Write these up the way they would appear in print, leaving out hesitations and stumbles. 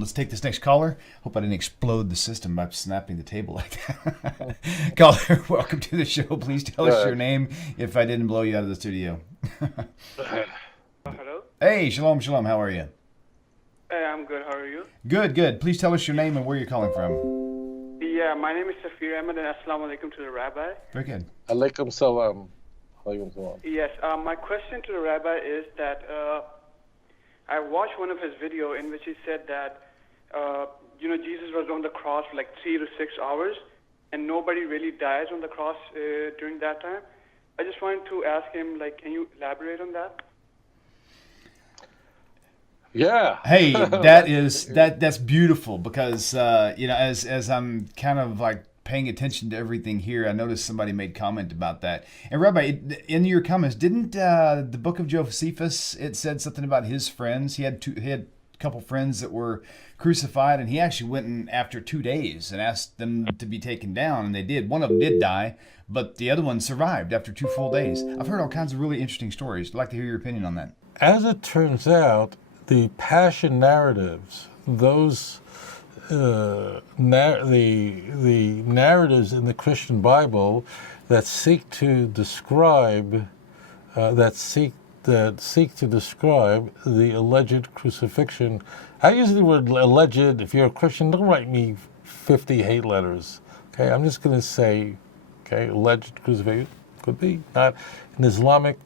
Let's take this next caller. Hope I didn't explode the system by snapping the table like that. Caller, welcome to the show. Please tell us your name if I didn't blow you out of the studio. Hello? Hey, shalom, shalom. How are you? Hey, I'm good. How are you? Good, good. Please tell us your name and where you're calling from. Yeah, my name is Safir Ahmed, and assalamu alaikum to the rabbi. Very good. Alaikum salam. Alaikum salam. Yes, my question to the rabbi is that I watched one of his video in which he said that, Jesus was on the cross for like 3 to 6 hours, and nobody really dies on the cross during that time. I just wanted to ask him, can you elaborate on that? Yeah. Hey, that's beautiful because as I'm kind of like paying attention to everything here, I noticed somebody made comment about that. And Rabbi, in your comments, didn't the book of Josephus, it said something about his friends? He had a couple friends that were crucified, and he actually went in after 2 days and asked them to be taken down, and they did. One of them did die, but the other one survived after 2 full days. I've heard all kinds of really interesting stories. I'd like to hear your opinion on that. As it turns out, the passion narratives, those the narratives in the Christian Bible that seek to describe the alleged crucifixion. I use the word alleged. If you're a Christian, don't write me 50 hate letters. Okay, I'm just going to say, alleged crucifixion could be not an Islamic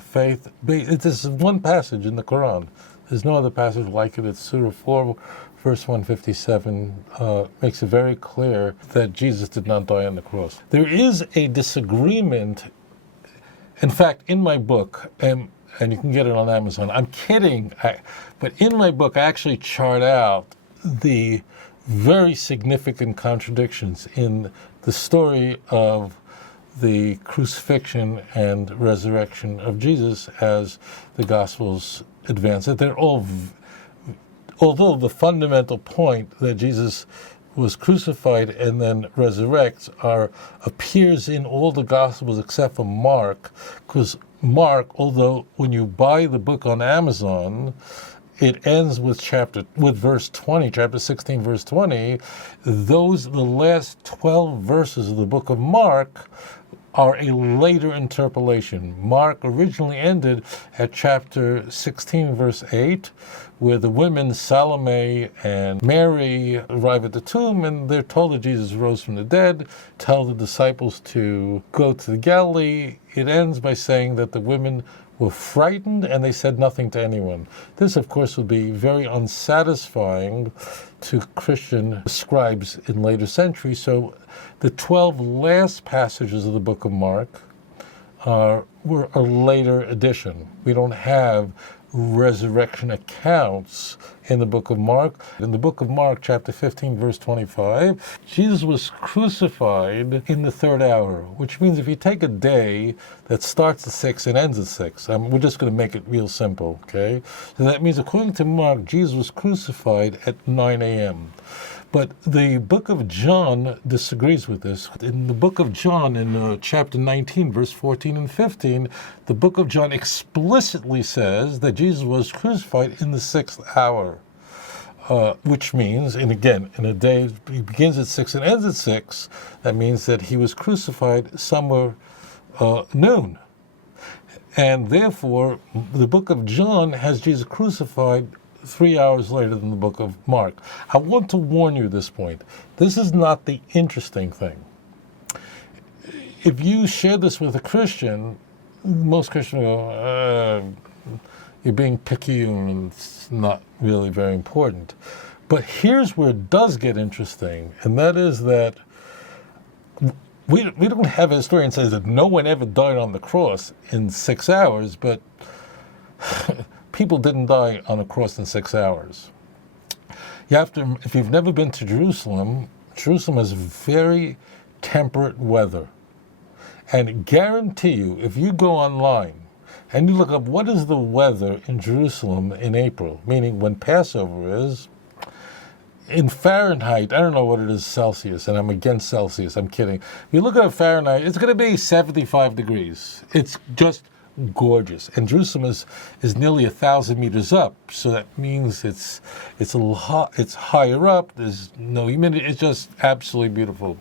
faith. It is one passage in the Quran. There's no other passage like it. It's Surah 4, verse 157, makes it very clear that Jesus did not die on the cross. There is a disagreement. In fact, in my book, and you can get it on Amazon, I'm kidding, but in my book I actually chart out the very significant contradictions in the story of the crucifixion and resurrection of Jesus as the Gospels advance it. They're all, although the fundamental point that Jesus was crucified and then resurrects appears in all the Gospels except for Mark, because Mark, although when you buy the book on Amazon, it ends with verse 20, chapter 16, verse 20. The last 12 verses of the book of Mark are a later interpolation. Mark originally ended at chapter 16, verse 8, where the women, Salome and Mary, arrive at the tomb, and they're told that Jesus rose from the dead, tell the disciples to go to the Galilee. It ends by saying that the women were frightened and they said nothing to anyone. This, of course, would be very unsatisfying to Christian scribes in later centuries. So the 12 last passages of the book of Mark were a later addition. We don't have resurrection accounts in the book of Mark. In the book of Mark, chapter 15, verse 25, Jesus was crucified in the 3rd hour, which means if you take a day that starts at 6 and ends at 6, we're just going to make it real simple, okay? So that means, according to Mark, Jesus was crucified at 9 a.m. But the book of John disagrees with this. In the book of John, in chapter 19, verse 14 and 15, the book of John explicitly says that Jesus was crucified in the 6th hour, which means, and again, in a day, he begins at 6 and ends at 6, that means that he was crucified somewhere noon. And therefore, the book of John has Jesus crucified 3 hours later than the book of Mark. I want to warn you at this point. This is not the interesting thing. If you share this with a Christian, most Christians go, you're being picky and it's not really very important. But here's where it does get interesting, and that is that we don't have a historian says that no one ever died on the cross in 6 hours, but people didn't die on a cross in 6 hours. If you've never been to Jerusalem, Jerusalem has very temperate weather. And guarantee you, if you go online and you look up what is the weather in Jerusalem in April, meaning when Passover is, in Fahrenheit, I don't know what it is Celsius, and I'm against Celsius, I'm kidding. If you look at Fahrenheit, it's going to be 75 degrees. It's just gorgeous. And Jerusalem is nearly 1,000 meters up, so that means it's a little it's higher up. There's no humidity. It's just absolutely beautiful.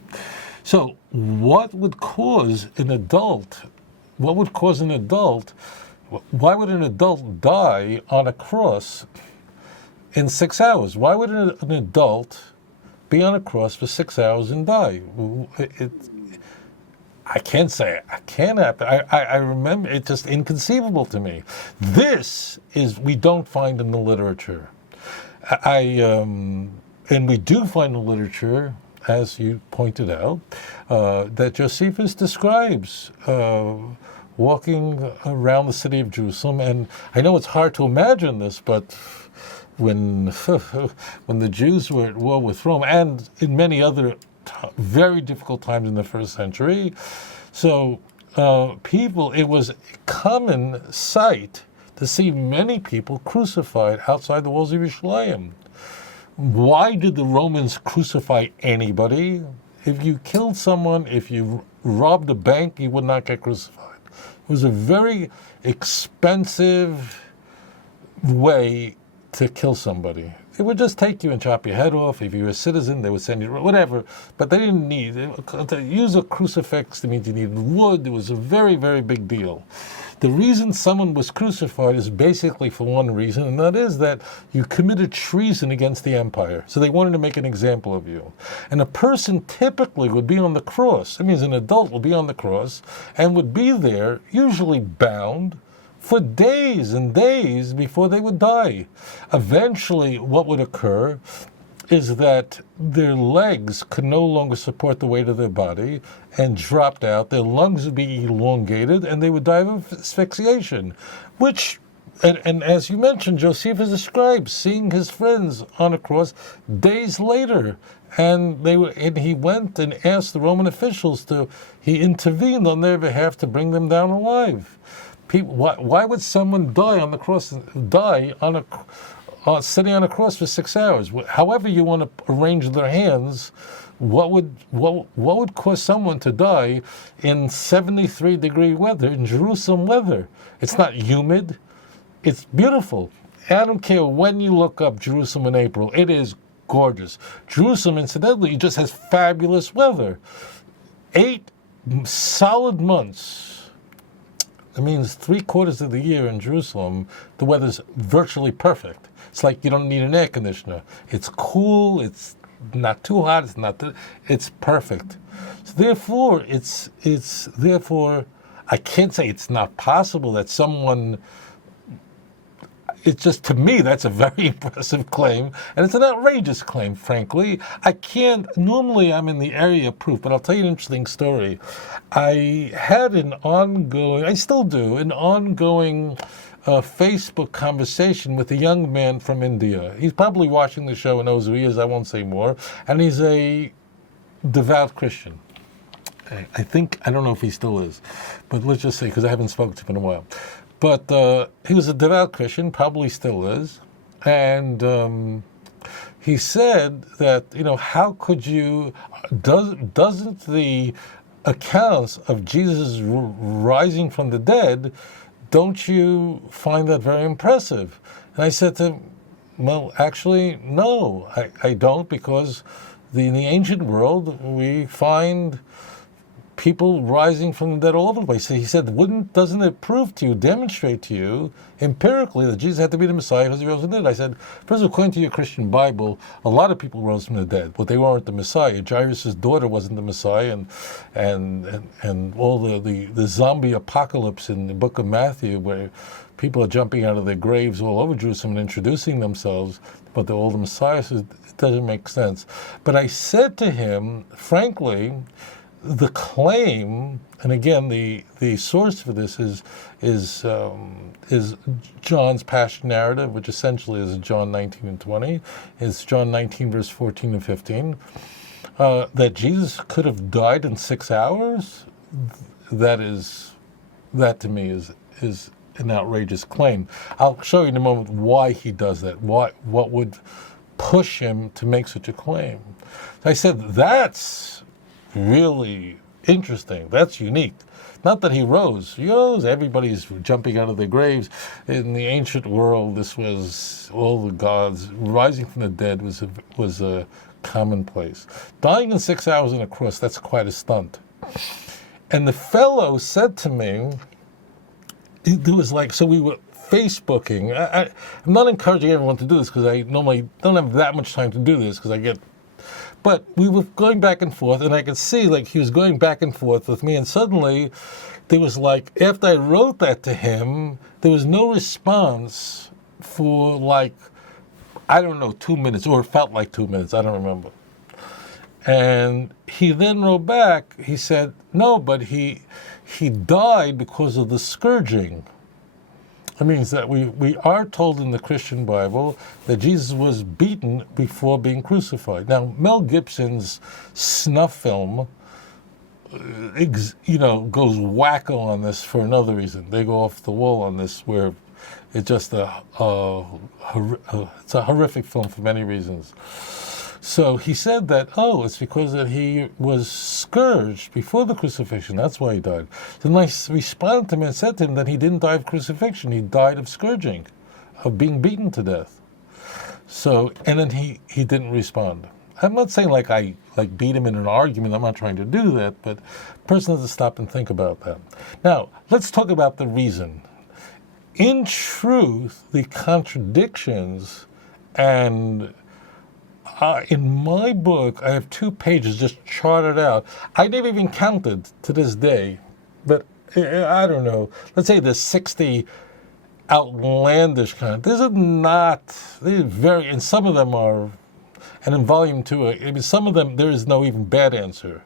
So, what would cause an adult? What would cause an adult? Why would an adult die on a cross in 6 hours? Why would an adult be on a cross for 6 hours and die? I can't say it. I can't happen. I remember, it's just inconceivable to me. This is, we don't find in the literature. And we do find in the literature, as you pointed out, that Josephus describes walking around the city of Jerusalem. And I know it's hard to imagine this, but when the Jews were at war with Rome, and in many other very difficult times in the first century, so it was a common sight to see many people crucified outside the walls of Yerushalayim. Why did the Romans crucify anybody? If you killed someone, if you robbed a bank, you would not get crucified. It was a very expensive way to kill somebody. It would just take you and chop your head off. If you were a citizen, they would send you, whatever. But they didn't need, to use a crucifix, it means you needed wood. It was a very, very big deal. The reason someone was crucified is basically for one reason, and that is that you committed treason against the empire. So they wanted to make an example of you. And a person typically would be on the cross. That means an adult would be on the cross and would be there, usually bound, for days and days before they would die. Eventually, what would occur is that their legs could no longer support the weight of their body and dropped out. Their lungs would be elongated and they would die of asphyxiation, which, and as you mentioned, Josephus describes seeing his friends on a cross days later. And he went and asked the Roman officials he intervened on their behalf to bring them down alive. People, why would someone die on the cross? Sitting on a cross for 6 hours? However you want to arrange their hands, what would cause someone to die in 73-degree weather in Jerusalem weather? It's not humid. It's beautiful. I don't care when you look up Jerusalem in April. It is gorgeous. Jerusalem, incidentally, just has fabulous weather. 8 solid months. That means 3/4 of the year in Jerusalem, the weather's virtually perfect. It's like you don't need an air conditioner. It's cool, it's not too hot, it's perfect. So therefore, therefore, I can't say it's not possible that someone, it's just, to me, that's a very impressive claim, and it's an outrageous claim, frankly. Normally I'm in the area of proof, but I'll tell you an interesting story. I had I still do, an ongoing Facebook conversation with a young man from India. He's probably watching the show and knows who he is, I won't say more, and he's a devout Christian. I don't know if he still is, but let's just say, because I haven't spoken to him in a while. But he was a devout Christian, probably still is. And he said that, how could you, doesn't the accounts of Jesus rising from the dead, don't you find that very impressive? And I said to him, well, actually, no, I don't, because in the ancient world, we find people rising from the dead all over the place. So he said, doesn't it demonstrate to you, empirically, that Jesus had to be the Messiah because he rose from the dead? I said, first of all, according to your Christian Bible, a lot of people rose from the dead, but they weren't the Messiah. Jairus' daughter wasn't the Messiah, and all the zombie apocalypse in the book of Matthew, where people are jumping out of their graves all over Jerusalem and introducing themselves, but they're all the Messiah. So it doesn't make sense. But I said to him, frankly, the claim, and again, the source for this is John's Passion narrative, which essentially is John 19 and 20. It's John 19 verse 14 and 15. That Jesus could have died in 6 hours. That to me is an outrageous claim. I'll show you in a moment why he does that. What would push him to make such a claim? I said that's really interesting. That's unique. Not that he rose. He rose. Everybody's jumping out of their graves. In the ancient world, this was all the gods. Rising from the dead was a commonplace. Dying in 6 hours on a cross, that's quite a stunt. And the fellow said to me, it was like, so we were Facebooking. I'm not encouraging everyone to do this because I normally don't have that much time to do this but we were going back and forth, and I could see like he was going back and forth with me, and suddenly there was like, after I wrote that to him, there was no response for like, I don't know, 2 minutes, or it felt like 2 minutes, I don't remember. And he then wrote back, he said, no, but he died because of the scourging. That means that we are told in the Christian Bible that Jesus was beaten before being crucified. Now, Mel Gibson's snuff film, goes wacko on this for another reason. They go off the wall on this, where it's just it's a horrific film for many reasons. So he said that, it's because that he was scourged before the crucifixion. That's why he died. Then I responded to him and said to him that he didn't die of crucifixion. He died of scourging, of being beaten to death. So, and then he didn't respond. I'm not saying like I beat him in an argument. I'm not trying to do that, but a person has to stop and think about that. Now, let's talk about the reason. In truth, the contradictions and in my book, I have 2 pages just charted out. I never even counted to this day, but I don't know. Let's say there's 60 outlandish these are very, and some of them are, and in volume 2, some of them, there is no even bad answer.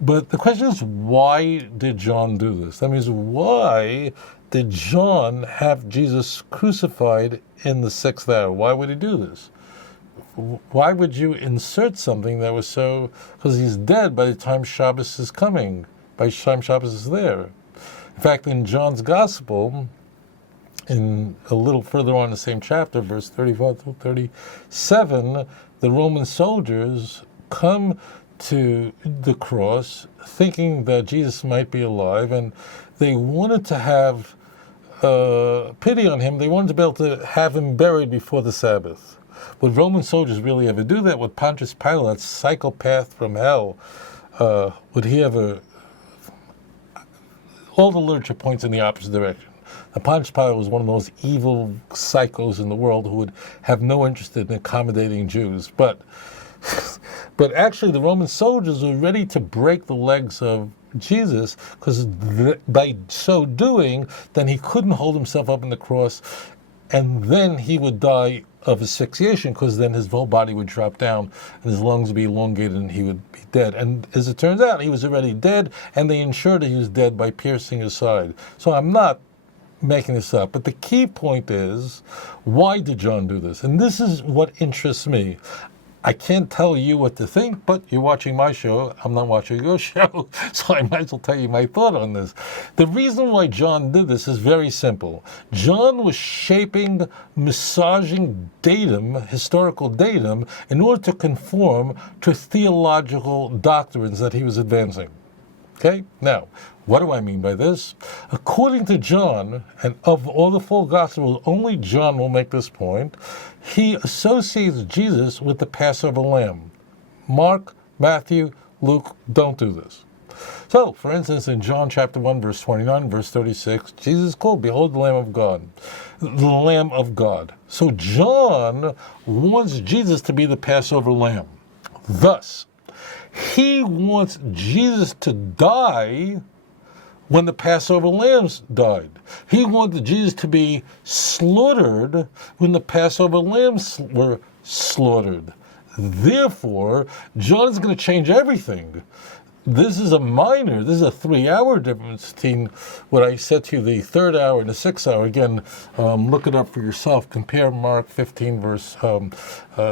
But the question is, why did John do this? That means, why did John have Jesus crucified in the 6th hour? Why would he do this? Why would you insert something that was so... Because he's dead by the time Shabbos is coming, by the time Shabbos is there. In fact, in John's Gospel, in a little further on in the same chapter, verse 35 through 37, the Roman soldiers come to the cross thinking that Jesus might be alive, and they wanted to have pity on him. They wanted to be able to have him buried before the Sabbath. Would Roman soldiers really ever do that? Would Pontius Pilate, that psychopath from hell, would he ever... All the literature points in the opposite direction. Now, Pontius Pilate was one of those evil psychos in the world who would have no interest in accommodating Jews. But actually the Roman soldiers were ready to break the legs of Jesus, because by so doing, then he couldn't hold himself up in the cross, and then he would die of asphyxiation, because then his whole body would drop down and his lungs would be elongated and he would be dead. And as it turns out, he was already dead, and they ensured that he was dead by piercing his side. So I'm not making this up, but the key point is, why did John do this? And this is what interests me. I can't tell you what to think, but you're watching my show. I'm not watching your show, so I might as well tell you my thought on this. The reason why John did this is very simple. John was massaging datum, historical datum, in order to conform to theological doctrines that he was advancing. Okay? Now, what do I mean by this? According to John, and of all the full Gospels, only John will make this point, he associates Jesus with the Passover lamb. Mark, Matthew, Luke don't do this. So, for instance, in John chapter 1, verse 29, verse 36, Jesus is called, behold the Lamb of God. The Lamb of God. So John wants Jesus to be the Passover lamb. Thus, he wants Jesus to die when the Passover lambs died. He wanted Jesus to be slaughtered when the Passover lambs were slaughtered. Therefore, John is going to change everything. This is a 3-hour difference between what I said to you, the 3rd hour and the 6th hour. Again, look it up for yourself. Compare Mark 15, verse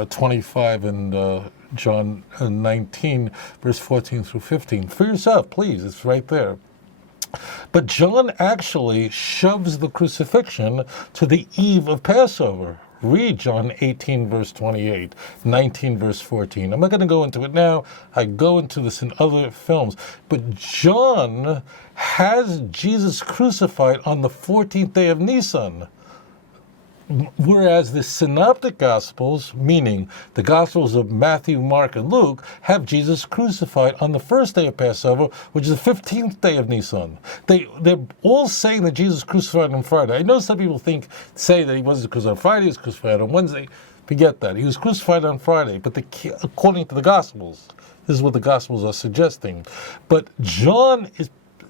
25, and John 19, verse 14 through 15. For yourself, please. It's right there. But John actually shoves the crucifixion to the eve of Passover, read John 18, verse 28, 19, verse 14. I'm not going to go into it now. I go into this in other films. But John has Jesus crucified on the 14th day of Nisan. Whereas the synoptic Gospels, meaning the Gospels of Matthew, Mark, and Luke, have Jesus crucified on the first day of Passover, which is the 15th day of Nisan. They're all saying that Jesus crucified on Friday. I know some people say that he wasn't crucified on Friday, he was crucified on Wednesday. Forget that. He was crucified on Friday, but according to the Gospels, this is what the Gospels are suggesting. But John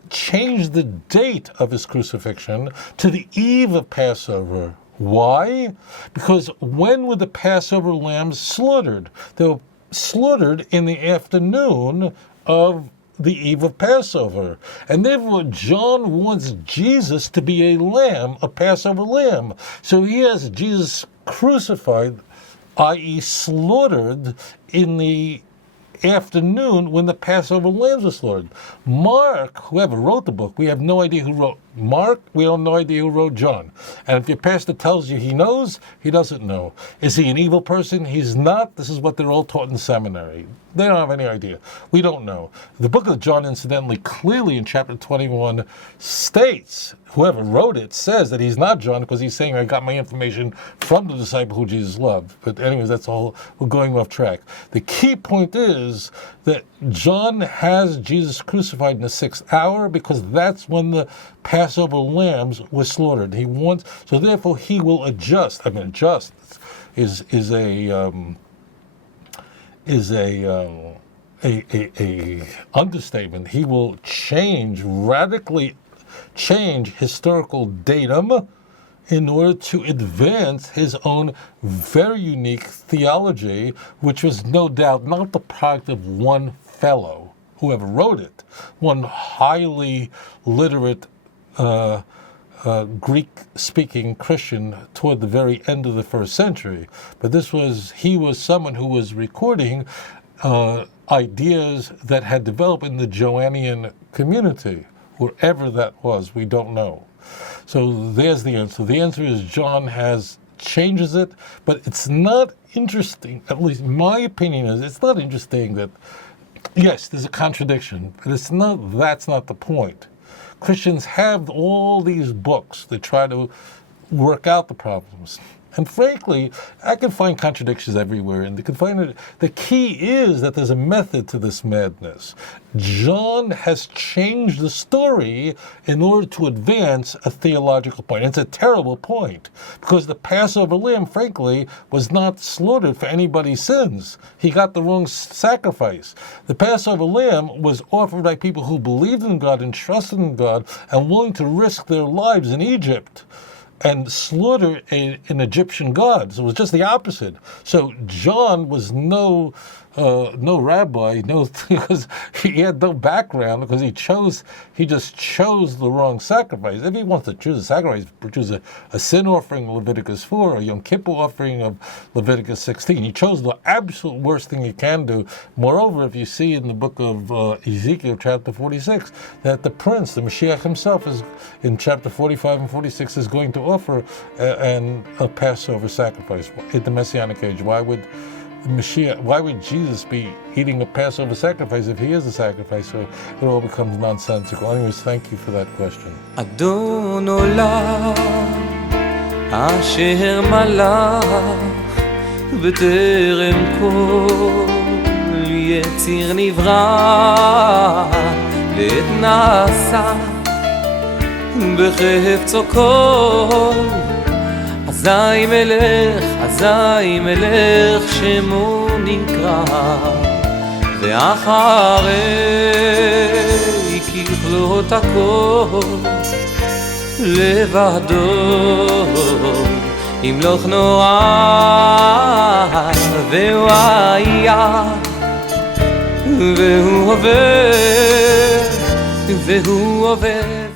changed the date of his crucifixion to the eve of Passover. Why? Because when were the Passover lambs slaughtered? They were slaughtered in the afternoon of the eve of Passover. And therefore, John wants Jesus to be a lamb, a Passover lamb. So he has Jesus crucified, i.e. slaughtered, in the afternoon when the Passover lambs were slaughtered. Mark, whoever wrote the book, we have no idea who wrote Mark, we have no idea who wrote John. And if your pastor tells you he knows, he doesn't know. Is he an evil person? He's not. This is what they're all taught in seminary. They don't have any idea. We don't know. The book of John, incidentally, clearly in chapter 21 states, whoever wrote it says that he's not John because he's saying, I got my information from the disciple who Jesus loved. But anyways, that's all. We're going off track. The key point is that John has Jesus crucified in the 6th hour because that's when the Passover lambs were slaughtered. So therefore he will adjust. I mean, adjust is a understatement. He will radically change historical datum in order to advance his own very unique theology, which was no doubt not the product of one fellow, whoever wrote it, one highly literate Greek-speaking Christian toward the very end of the 1st century. But he was someone who was recording ideas that had developed in the Joannean community. Wherever that was, we don't know. So there's the answer. The answer is John changes it, but it's not interesting, at least my opinion is, it's not interesting that, yes, there's a contradiction, but that's not the point. Christians have all these books that try to work out the problems. And frankly, I can find contradictions everywhere, and the key is that there's a method to this madness. John has changed the story in order to advance a theological point. It's a terrible point, because the Passover lamb, frankly, was not slaughtered for anybody's sins. He got the wrong sacrifice. The Passover lamb was offered by people who believed in God and trusted in God and willing to risk their lives in Egypt and slaughter an Egyptian god. So it was just the opposite. So John was no rabbi, because he had no background, because he just chose the wrong sacrifice. If he wants to choose a sacrifice, choose a sin offering of Leviticus 4, a Yom Kippur offering of Leviticus 16. He chose the absolute worst thing he can do. Moreover, if you see in the book of Ezekiel, chapter 46, that the prince, the Mashiach himself, is in chapter 45 and 46 is going to offer a Passover sacrifice in the Messianic age. Why would Jesus be eating a Passover sacrifice if he is a sacrifice? So it all becomes nonsensical. Anyways, thank you for that question. אדון עולם אשר מלך בטרם כל יציר נברא ועת נעשה בחפצו כל אזי מלך שמו נקרא ואחרי ככלות הכל לבדו ימלוך נורא והוא היה והוא עובר